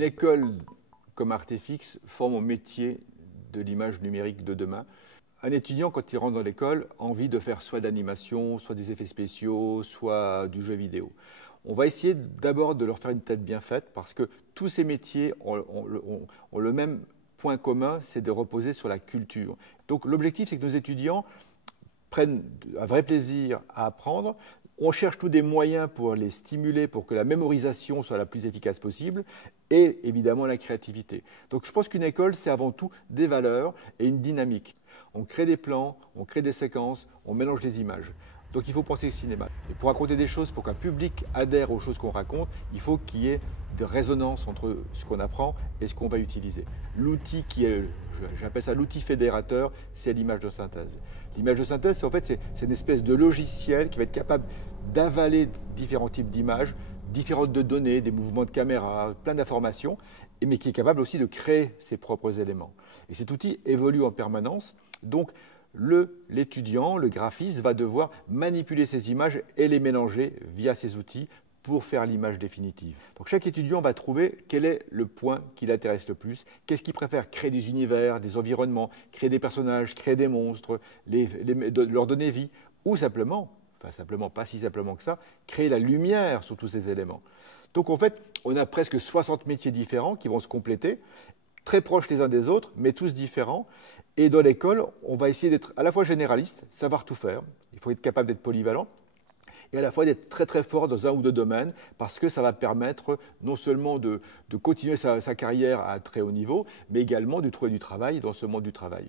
Une école comme Artefix forme au métier de l'image numérique de demain. Un étudiant, quand il rentre dans l'école, a envie de faire soit d'animation, soit des effets spéciaux, soit du jeu vidéo. On va essayer d'abord de leur faire une tête bien faite parce que tous ces métiers ont le même point commun, c'est de reposer sur la culture. Donc l'objectif, c'est que nos étudiants prennent un vrai plaisir à apprendre. On cherche tous des moyens pour les stimuler, pour que la mémorisation soit la plus efficace possible et évidemment la créativité. Donc je pense qu'une école, c'est avant tout des valeurs et une dynamique. On crée des plans, on crée des séquences, on mélange des images. Donc il faut penser au cinéma. Et pour raconter des choses, pour qu'un public adhère aux choses qu'on raconte, il faut qu'il y ait de résonance entre ce qu'on apprend et ce qu'on va utiliser. L'outil qui est, j'appelle ça l'outil fédérateur, c'est l'image de synthèse. L'image de synthèse, en fait, c'est une espèce de logiciel qui va être capable d'avaler différents types d'images, différentes de données, des mouvements de caméra, plein d'informations, mais qui est capable aussi de créer ses propres éléments. Et cet outil évolue en permanence. Donc, l'étudiant, le graphiste, va devoir manipuler ces images et les mélanger via ces outils pour faire l'image définitive. Donc chaque étudiant va trouver quel est le point qui l'intéresse le plus, qu'est-ce qu'il préfère, créer des univers, des environnements, créer des personnages, créer des monstres, leur donner vie, ou simplement, pas si simplement que ça, créer la lumière sur tous ces éléments. Donc en fait, on a presque 60 métiers différents qui vont se compléter, très proches les uns des autres, mais tous différents. Et dans l'école, on va essayer d'être à la fois généraliste, savoir tout faire, il faut être capable d'être polyvalent, et à la fois d'être très très fort dans un ou deux domaines, parce que ça va permettre non seulement de continuer sa carrière à très haut niveau, mais également de trouver du travail dans ce monde du travail.